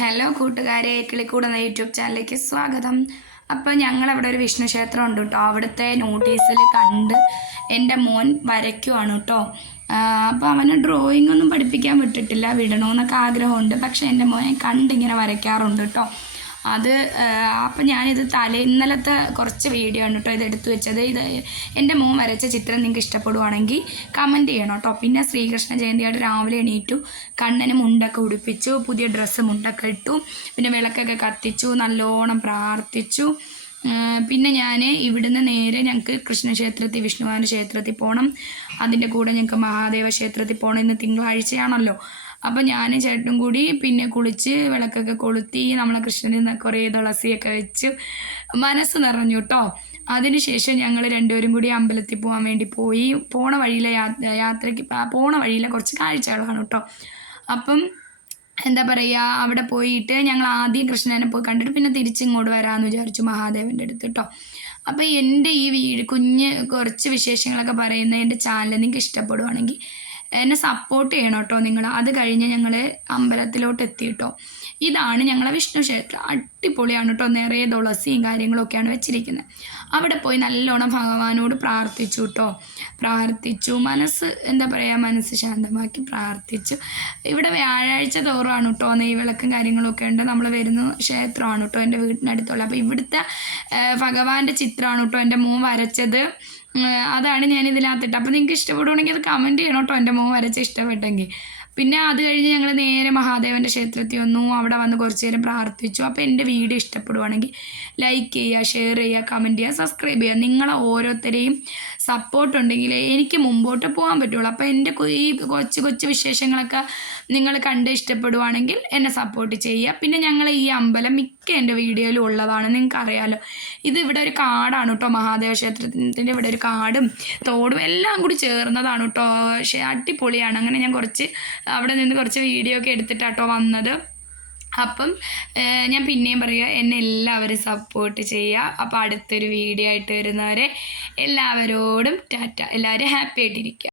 Hello കൂട്ടുകാരെ, കിളിക്കൂട് എന്ന YouTube ചാനലിലേക്ക് സ്വാഗതം. അപ്പോൾ ഞങ്ങളവിടെ ഒരു വിഷ്ണു ക്ഷേത്രം ഉണ്ട് കേട്ടോ. അവിടുത്തെ നോട്ടീസിൽ കണ്ട് എൻ്റെ മോൻ വരയ്ക്കുവാണ് കേട്ടോ. അപ്പോൾ അവന് ഡ്രോയിങ് ഒന്നും പഠിപ്പിക്കാൻ വിട്ടിട്ടില്ല, വിടണമെന്നൊക്കെ ആഗ്രഹമുണ്ട്. പക്ഷേ എൻ്റെ മോനെ കണ്ടിങ്ങനെ വരയ്ക്കാറുണ്ട് കേട്ടോ. അത് അപ്പം ഞാനിത് ഇന്നലത്തെ കുറച്ച് വീഡിയോ ആണ് കേട്ടോ ഇത് എടുത്തു വെച്ചത്. ഇത് എൻ്റെ മോൻ വരച്ച ചിത്രം നിങ്ങൾക്ക് ഇഷ്ടപ്പെടുവാണെങ്കിൽ കമൻറ്റ് ചെയ്യണം കേട്ടോ. പിന്നെ ശ്രീകൃഷ്ണ ജയന്തിയായിട്ട് രാവിലെ എണീറ്റു, കണ്ണന് മുണ്ടൊക്കെ ഉടുപ്പിച്ചു, പുതിയ ഡ്രസ്സ് മുണ്ടൊക്കെ ഇട്ടു, പിന്നെ വിളക്കൊക്കെ കത്തിച്ചു, നല്ലോണം പ്രാർത്ഥിച്ചു. പിന്നെ ഞാൻ ഇവിടുന്ന് നേരെ ഞങ്ങൾക്ക് കൃഷ്ണക്ഷേത്രത്തിൽ വിഷ്ണുവാൻ്റെ ക്ഷേത്രത്തിൽ പോകണം. അതിൻ്റെ കൂടെ ഞങ്ങൾക്ക് മഹാദേവ ക്ഷേത്രത്തിൽ പോകണം. ഇന്ന് തിങ്കളാഴ്ചയാണല്ലോ. അപ്പോൾ ഞാൻ ചേട്ടനും കൂടി പിന്നെ കുളിച്ച് വിളക്കൊക്കെ കൊളുത്തി നമ്മളെ കൃഷ്ണന് കുറേ തുളസിയൊക്കെ വെച്ച് മനസ്സ് നിറഞ്ഞു കേട്ടോ. അതിനുശേഷം ഞങ്ങൾ രണ്ടുപേരും കൂടി അമ്പലത്തിൽ പോകാൻ വേണ്ടി പോയി. പോണ വഴിയിലെ കുറച്ച് കാഴ്ചകളാണ് കേട്ടോ. അപ്പം എന്താ പറയുക, അവിടെ പോയിട്ട് ഞങ്ങൾ ആദ്യം കൃഷ്ണനെ പോയി കണ്ടിട്ട് പിന്നെ തിരിച്ചിങ്ങോട്ട് വരാമെന്ന് വിചാരിച്ചു മഹാദേവൻ്റെ അടുത്ത് കേട്ടോ. അപ്പോൾ എൻ്റെ ഈ കുറച്ച് വിശേഷങ്ങളൊക്കെ പറയുന്ന എൻ്റെ ചാനൽ നിങ്ങൾക്ക് ഇഷ്ടപ്പെടുവാണെങ്കിൽ എന്നെ സപ്പോർട്ട് ചെയ്യണം കേട്ടോ നിങ്ങൾ. അത് കഴിഞ്ഞ് ഞങ്ങൾ അമ്പലത്തിലോട്ട് എത്തി കേട്ടോ. ഇതാണ് ഞങ്ങളെ വിഷ്ണു ക്ഷേത്രം. അടിപൊളിയാണ് കേട്ടോ. നിറയെ തുളസിയും കാര്യങ്ങളൊക്കെയാണ് വെച്ചിരിക്കുന്നത്. അവിടെ പോയി നല്ലോണം ഭഗവാനോട് പ്രാർത്ഥിച്ചു കേട്ടോ. പ്രാർത്ഥിച്ചു, മനസ്സ് ശാന്തമാക്കി പ്രാർത്ഥിച്ചു. ഇവിടെ വ്യാഴാഴ്ച തോറുമാണ് കേട്ടോ നെയ്വിളക്കും കാര്യങ്ങളൊക്കെ ഉണ്ട്. നമ്മൾ വരുന്ന ക്ഷേത്രമാണ് കേട്ടോ എൻ്റെ വീട്ടിനടുത്തുള്ള. അപ്പോൾ ഇവിടുത്തെ ഭഗവാന്റെ ചിത്രമാണ് കേട്ടോ എൻ്റെ മോൻ വരച്ചത്. അതാണ് ഞാൻ ഇതിനകത്തിട്ട്. അപ്പോൾ നിങ്ങൾക്ക് ഇഷ്ടപ്പെടുവാണെങ്കിൽ അത് കമൻറ്റ് ചെയ്യണം കേട്ടോ, എൻ്റെ മോൻ വരച്ച ഇഷ്ടപ്പെട്ടെങ്കിൽ. പിന്നെ അത് കഴിഞ്ഞ് ഞങ്ങൾ നേരെ മഹാദേവൻ്റെ ക്ഷേത്രത്തിൽ വന്നു. അവിടെ വന്ന് കുറച്ച് നേരം പ്രാർത്ഥിച്ചു. അപ്പോൾ എൻ്റെ വീഡിയോ ഇഷ്ടപ്പെടുവാണെങ്കിൽ ലൈക്ക് ചെയ്യുക, ഷെയർ ചെയ്യുക, കമൻറ്റ് ചെയ്യുക, സബ്സ്ക്രൈബ് ചെയ്യുക. നിങ്ങളെ ഓരോരുത്തരെയും സപ്പോർട്ട് ഉണ്ടെങ്കിൽ എനിക്ക് മുമ്പോട്ട് പോകാൻ പറ്റുള്ളൂ. അപ്പോൾ എൻ്റെ ഈ കൊച്ചു വിശേഷങ്ങളൊക്കെ നിങ്ങൾ കണ്ട് ഇഷ്ടപ്പെടുവാണെങ്കിൽ എന്നെ സപ്പോർട്ട് ചെയ്യുക. പിന്നെ ഞങ്ങൾ ഈ അമ്പലം മിക്ക എൻ്റെ വീഡിയോയിലും ഉള്ളതാണ്, നിങ്ങൾക്കറിയാമല്ലോ. ഇത് ഇവിടെ ഒരു കാടാണ് കേട്ടോ, മഹാദേവ ക്ഷേത്രത്തിൻ്റെ ഇവിടെ ഒരു കാടും തോടും എല്ലാം കൂടി ചേർന്നതാണ് കേട്ടോ. പക്ഷേ അടിപൊളിയാണ്. അങ്ങനെ ഞാൻ അവിടെ നിന്ന് കുറച്ച് വീഡിയോ ഒക്കെ എടുത്തിട്ടാട്ടോ വന്നത്. അപ്പം ഞാൻ പിന്നെയും പറയുക, എന്നെ എല്ലാവരും സപ്പോർട്ട് ചെയ്യുക. അപ്പോൾ അടുത്തൊരു വീഡിയോ ആയിട്ട് വരുന്നവരെ എല്ലാവരോടും ടാറ്റ. എല്ലാവരും ഹാപ്പി ആയിട്ടിരിക്കുക.